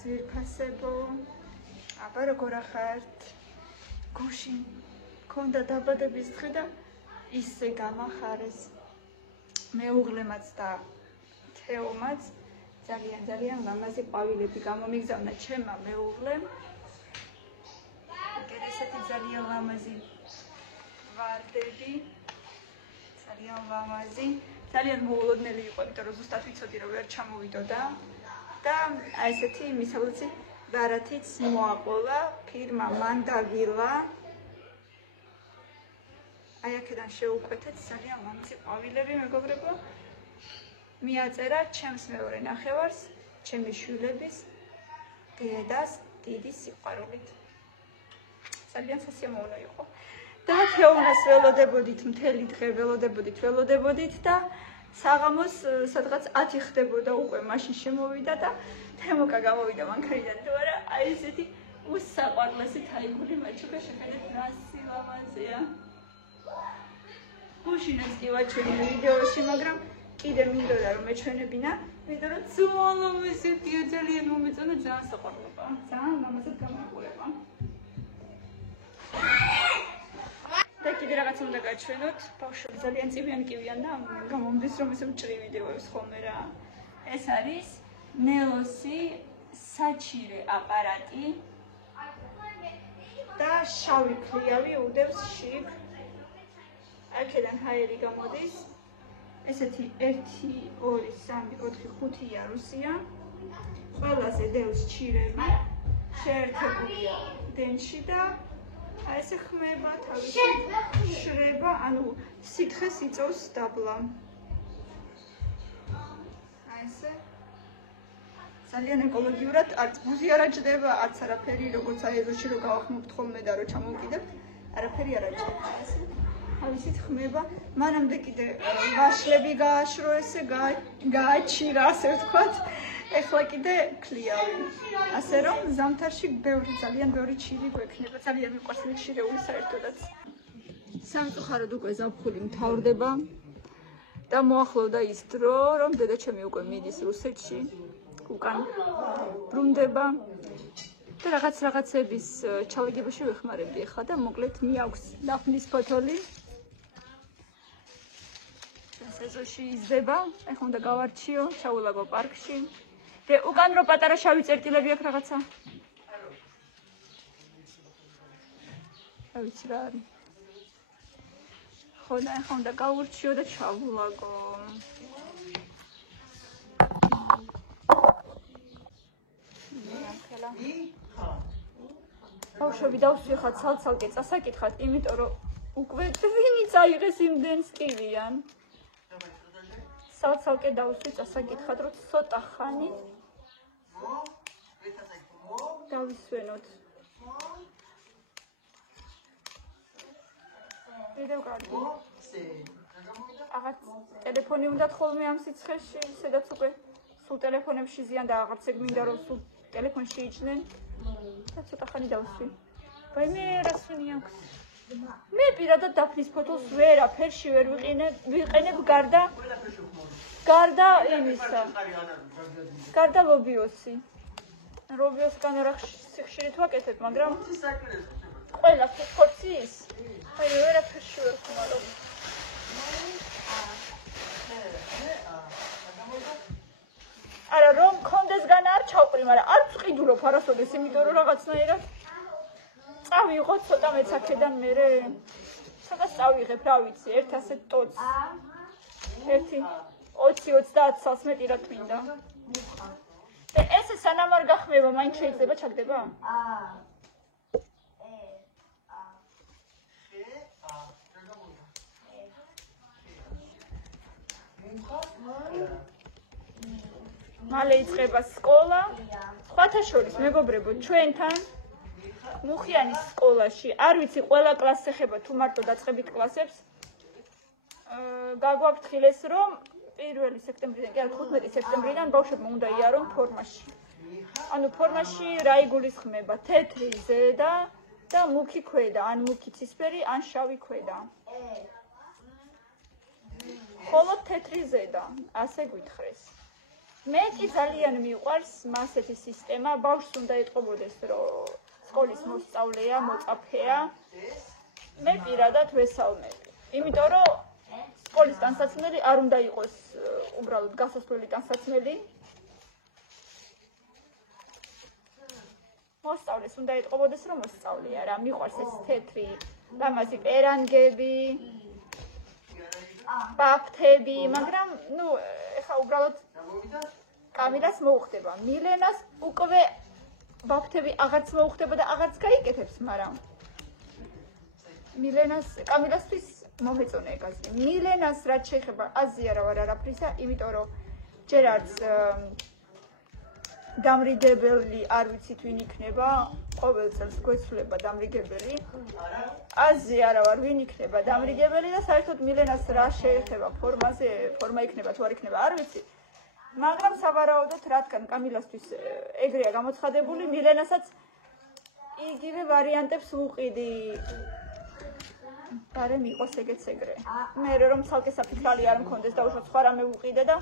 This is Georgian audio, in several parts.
ძვირფასებო. აბა როგორ ახართ? გუშინ მქონდა დაბადების დღე და ისე გამახარეს. მეუღლემაც და თეომაც ძალიან ლამაზი ყვავილები გამომიგზავნა ჩემმა მეუღლემ. ესეთი ძალიან ლამაზი ვარდები. ძალიან ლამაზი. ძალიან მოულოდნელი იყო, იმიტომ რომ ზუსტად ვიცოდი რომ ვერ ჩამოვიდოდა და აი ესეთი მისავლოცი ბარათიც მოაყოლა ფირმა მანდავილა. აი აქედან შეუკვეთეთ ძალიან ლამაზი ყვავილები მეგობრებო. მიაწერა ჩემს მეორე ნახევარს, ჩემი შვილების დედას დიდი სიყვარულით. ძალიან სასიამოვნო იყო. და თეონას ველოდებოდით, მთელი დღე ველოდებოდით და საღამოს სადღაც 10 ხდებოდა უკვე მაშინ შემოვიდა და თემოკა გამოვიდა მანქანიდან თუ არა აი ესეთი უსაყვარლესი თაიგული მაჩუკა შეხედეთ რა სილამაზეა. გუშინაც კი ვაჩვენე ვიდეოში, მაგრამ კიდე მინდოდა რომ მეჩვენებინა, იმიტომ რომ ძვოლომისებია ძალიან მომეწონა, ძალიან საყვარლობა. ძალიან ლამაზად გამოიყურება. და კიდე რაღაც უნდა გაჩვენოთ, ბავშვები ძალიან წივიან კივიან და გამომდის რომ ესე მჭრი ვიდეოებს ხოლმე რა. ეს არის ნელოსი საჩირე აპარატი და შავი ქლიავი უდევს შიგ. აქედან ჰაერი გამოდის. ესეთი 1 2 3 4 5 იარუსია. ყველაზე დევს ჩირები. შეერთებულია დენში და აი ესე ხმება თავისი შრება, ანუ სითხეს იწევს დაბლა. აი ესე ძალიან ეკოლოგიურად არც ბუზი არ აჭდება, არც არაფერი, როგორც აი ეზოში რო გავახმობთ ხოლმე და რო ჩამოვკიდებთ, არაფერი არ აჭდება. ესე თავისით ხმება. მანამდე კიდე ვაშლები გააშრო ესე გააჩირა, ასე ვთქვათ. ეხლა კიდე ქლიავი. ასე რომ ზამთარში ძალიან ბევრი ჩირი გვექნება. ძალიან მიყვარს მიქშირეული საერთოდაც. სამწუხაროდ უკვე ზაფხული მთავრდება და მოახლოვდა ის დრო, რომ დედაჩემი უკვე მიდის რუსეთში. უკან ბრუნდება და რაღაცების ჩალაგებაში ვეხმარებდი ახლა და მოკლედ მიაქვს დაფნის ფოთოლი. ეზოში იზრდება, ეხლა უნდა გავარჩიო, ჩაულაგო პარკში. და უკან რო პატარა შავი წერტილები აქვს რაღაცა. არ ვიცი რა არის. ხო და ეხლა უნდა გავურჩიო და ჩავულაგო. ბავშვები დავსვი ხა ცალ-ცალკე წასაკითხათ, იმიტომ რომ უკვე ვინი წაიღეს იმდენს კივიან. ცალ-ცალკე დავსვი წასაკითხათ, რომ ცოტა ხანი დავისვენოთ. კიდევ კარგი. აღარ ტელეფონი უნდათ ხოლმე ამ სიცხეში, სადაც უკვე სულ ტელეფონებში ზიან და აღარც ეგ მინდა რომ სულ ტელეფონში იჭნენ. და ცოტა ხანი დავსვი. ვაი მე რასვენი აქვს? მე პირადად დაფნის ფოთოლს ვერაფერში ვერ ვიყენებ გარდა იმისა. გარდა ლობიოსი. ლობიოსგან რა სიხშირით ვაკეთებ, მაგრამ ყველა ფორციის. აი ვერაფერში ვერ ხმარობ. არა რომ კონდეს გან არ ჩავყრი, მაგრამ არ წყიდულობ არასოდეს, იმიტომ რომ რაღაცნაირად წავიღო ცოტა მეც აქედან მერე სადაც წავიღებ, რა ვიცი, ერთ ასეთ ტოც. ერთი 20-30 წელს მეტი რა თმინდა. და ესე სანამ არ გახმება, მაინც შეიძლება ჩაგდება? მალე იწყება სკოლა. სხვათა შორის მეგობრებო, ჩვენთან მუხიანის სკოლაში, არ ვიცი ყველა კლასს ეხება თუ მარტო დაწყებით კლასებს. გაგვაფრთხილეს რომ 1 სექტემბრიდან, კი არა 15 სექტემბრიდან ბავშვებმა უნდა იარონ ფორმაში. ანუ ფორმაში რა იგულისხმება? თეთრი ზედა და მუქი ქვედა, ან მუქი ცისფერი, ან შავი ქვედა. ხოლო თეთრი ზედა, ასე გვითხრეს. მე კი ძალიან მიყვარს მასეთი სისტემა, ბავშვს უნდა ეტყობოდეს, რომ სკოლის მოსწავლეა, მოწაფეა. მე პირადად ვესალმები. იმიტომ რომ სკოლის ტანსაცმელი არ უნდა იყოს უბრალოდ გასასვლელი ტანსაცმელი. მოსწავლეს უნდა ეტყობოდეს, რომ მოსწავლეა რა, მიყვარს ეს თეთრი, ლამაზი პერანგები, ბაფთები, მაგრამ ნუ ეხა უბრალოდ კამილას მოუხდება. მილენას უკვე ბაფთები აღარც მოუხდება და აღარც გაიკეთებს, მაგრამ კამილასთვის მომეწონა ეგაზი. მილენას რაც შეეხება აზია რა ვარ არაფრისა, იმიტომ რომ ჯერ არც დამრიგებელი არ ვიცით ვინ იქნება, ყოველ წელს გვეცვლება დამრიგებელი. აზი არა ვარ ვინ იქნება დამრიგებელი და საერთოდ მილენას რა შეეხება ფორმაზე, ფორმა იქნება თუ არ იქნება, არ ვიცი. მაგრამ სავარაუდოდ რადგან კამილასთვის ეგრეა გამოცხადებული, მილენასაც იგივე ვარიანტებს ვუყიდი. ბარემ იყოს ეგეც ეგრე. მე რომ ცალკე საფიქრალი არ მქონდეს და უშო სხვა რამე ვუყიდე და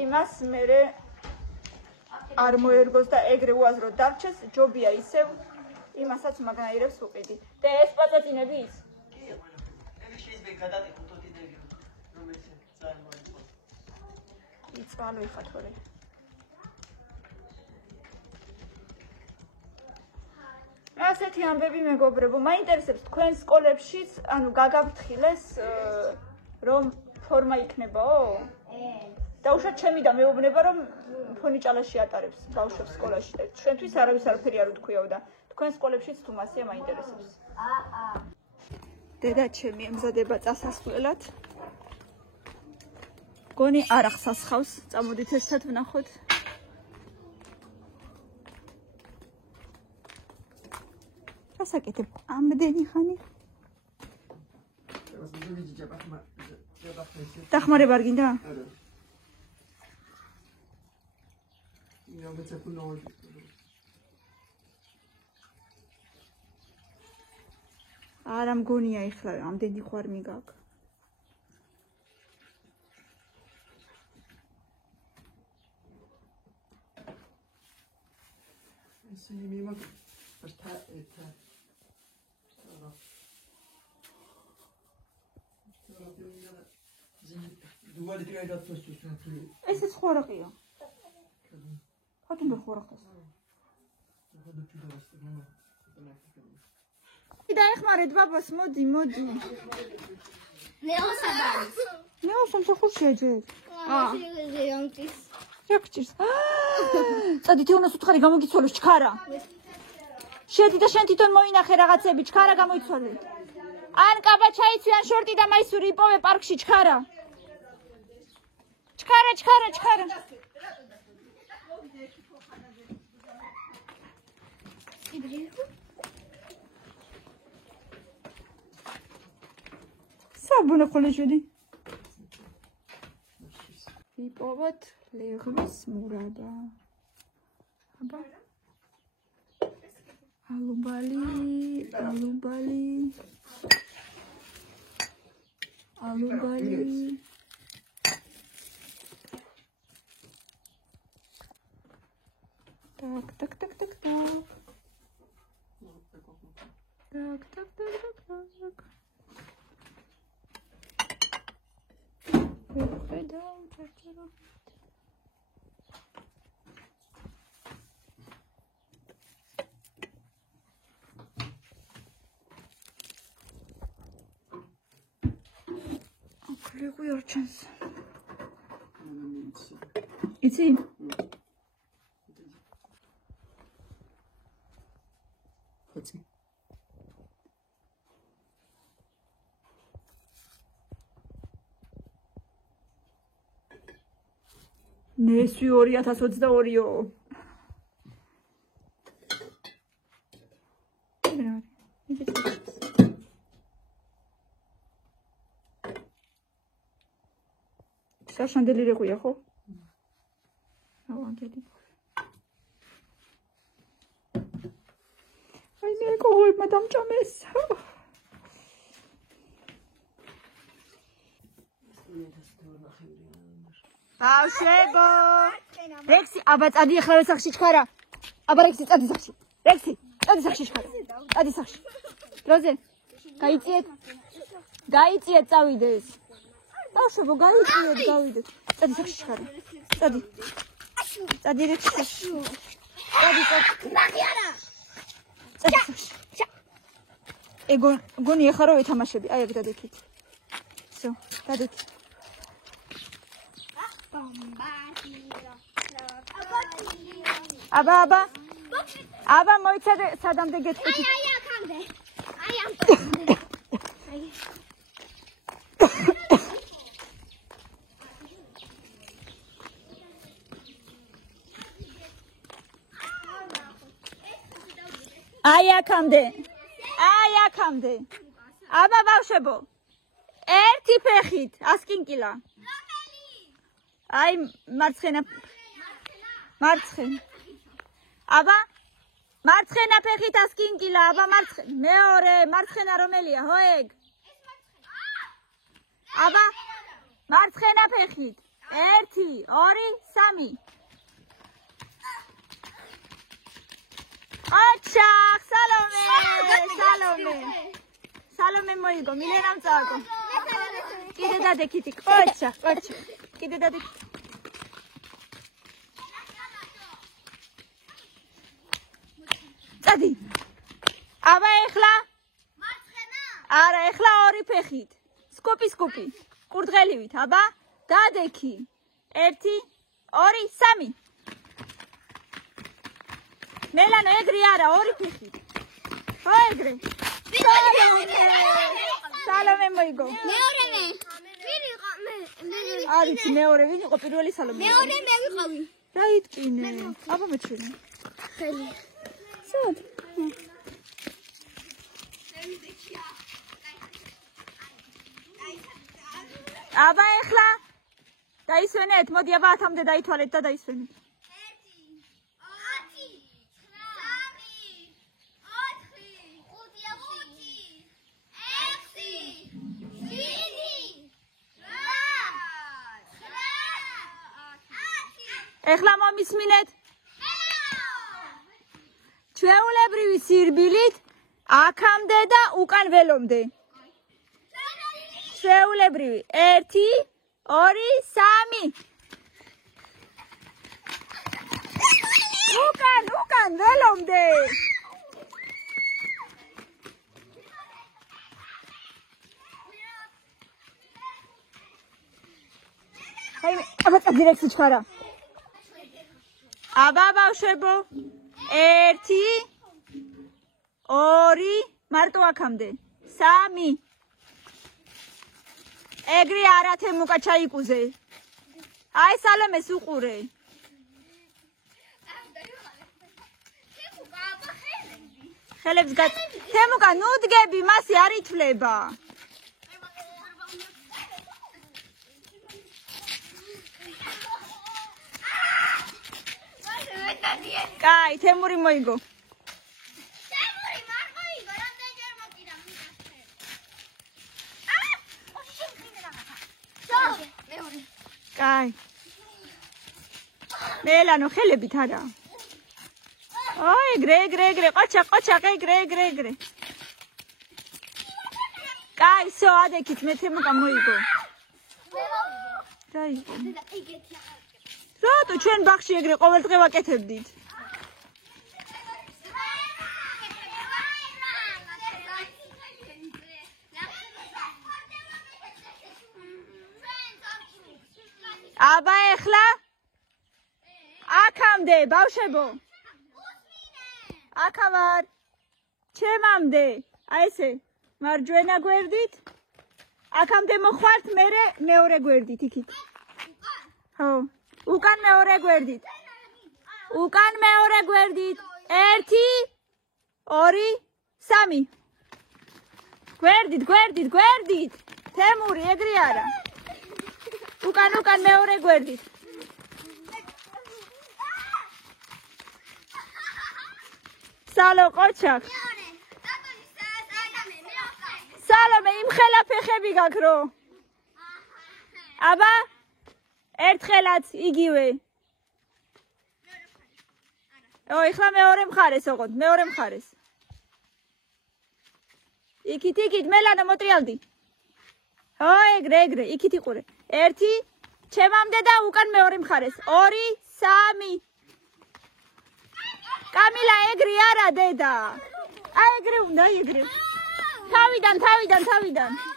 იმას მე არ მოერგოს და ეგრე უაზრო დარჩეს, ჯობია ისევ იმასაც მაგნაირებს ვუყიდი. და ეს პაწაწინები ის? კი, ეგ შეიძლება გადაიყოთ ოდიდები, რომელიც ძალიან მოიწყო. იწვალო იხა თორე. ასეთი ამბები მეგობრებო, მაინტერესებს თქვენ სკოლებშიც, ანუ გაგაფრთხილეს რომ ფორმა იქნებაო? და უშოთ ჩემი და მეუბნება რომ ფონი ჭალაში ატარებს ბავშვებს სკოლაში. ჩვენთვის არავის არაფერი არ უთქვიაო და თქვენ სკოლებშიც თუ მასია მაინტერესებს. დედა ჩემი ემზადება წასასვლელად. გონი არ ახსასხავს, წამოდით ერთად ვნახოთ. გასაკეთებ ამდენი ხანი. დახმარება არ გინდა? არა მგონია ეხლა ამდენი ხوار მიგაკ. ისინი მიმაგ ესეც ხوارყია. ხათუნ ხوارყას. დაეხმარეთ ბაბას, მოდი. ნეოსამ სახურშია ჯერ. რა გჭირს? წადით ეუნას უთხარი გამოგიცვალოს ჩქარა. შედი და შენ თვითონ მოინახე რაღაცები, ჩქარა გამოიცვალე. ან კაბა ჩაიცვი, ან შორტი და მაისური იპოვე პარკში ჩქარა. ჩქარა. საბუნე ხოლე შედი. იპოვოთ ლეღვის მურაბა. აბა. ალუბალი. Так. Кликуй орчанс. Იცი? ხოცი. ნესვი 2022-ო. შაშანდელი რეყია ხო? ავანგელი. აი მე კოღოი მადამჭამეს. ბავშვებო რექსი აბა წადი ახლა სახში ჩქარა აბა რექსი წადი სახში რექსი წადი სახში ჩქარა წადი სახში დროზე გაიწიეთ წავიდეს ბავშვებო გავიდეთ წადი სახში ჩქარა წადი რექსი სახში წადი გონი ახლა რო ეთამაშები აი ეგ დადექით всё დადექით აბა მოიცადე სადამდე გეტყვით აი აქამდე აი აქამდე აბა ბავშვებო ერთი ფეხით ასკინკილა აი მარცხენა აბა მარცხენა ფეხით ასკინკილა აბა მეორე მარცხენა რომელია ხო ეგ აბა მარცხენა ფეხით 1 2 3 ოჩახ სალომე მოიგო მილენამ წააგო კიდე დადექითი ოჩახ კიდე დადექითი წადი აბა ეხლა არა ეხლა ორი ფეხით სკოპი კურდღელივით აბა დადექი 1 2 3 მელანო ეგრე არა ორი ფეხით ხო ეგრე სალომე მოიგო მეორე მე არიცი მეორე ვინ იყო პირველი სალომე მეორე მე ვიყავი რა იტკინე აბა მეჩვენე ხელი სად აბა ეხლა დაისვენეთ მოდი აბა 10-მდე დაითვალეთ და დაისვენეთ 1 2 3 4 5 6 7 8 ეხლა მომისმინეთ ჩვეულებრივი სირბილით აქამდე და უკან ველომდე ჩვეულებრივი 1 2 3 უკან ველომდე აბა დირექცია ჩქარა აბა ბავშვებო 1 2 მარტო აქამდე 3 ეგრე არათე მუკა ჩაიკუზე აი სალომეს უყურე ხელებს თემუკა ნუ დგები მასი არ ითვლება კაი თემური მოიგო თემური მარ მოიგო რამდენჯერ მოკიდა მეორე კაი მელანო ხელებით არა აი ეგრე ყოჩა ეგრე კაი სო ადექით მე თემუკა მოიგო რაი რატო ჩვენ ბაღში ეგრე ყოველდღე ვაკეთებდით აბა ეხლა აქამდე ბავშვებო აქა ვარ ჩემამდე აი ესე მარჯვენა გვერდით აქამდე მოხვართ მერე მეორე გვერდით იქით ხო უკან მეორე გვერდით 1 2 3 გვერდით თემური ეგრე არა უკან მეორე გვერდით სალო ყოჩახ სალომე იმ ხელა ფეხები გაქვს რო აბა ერთხელაც იგივე. ეხლა მეორე მხარეს ოღონდ, მეორე მხარეს. იქით, მელანა მოტრიალდი. ეგრე, იქით იყურე. 1 ჩემამდე და უკან მეორე მხარეს. 2 3 კამილა ეგრე არა დედა. ეგრე უნდა, ეგრე. თავიდან.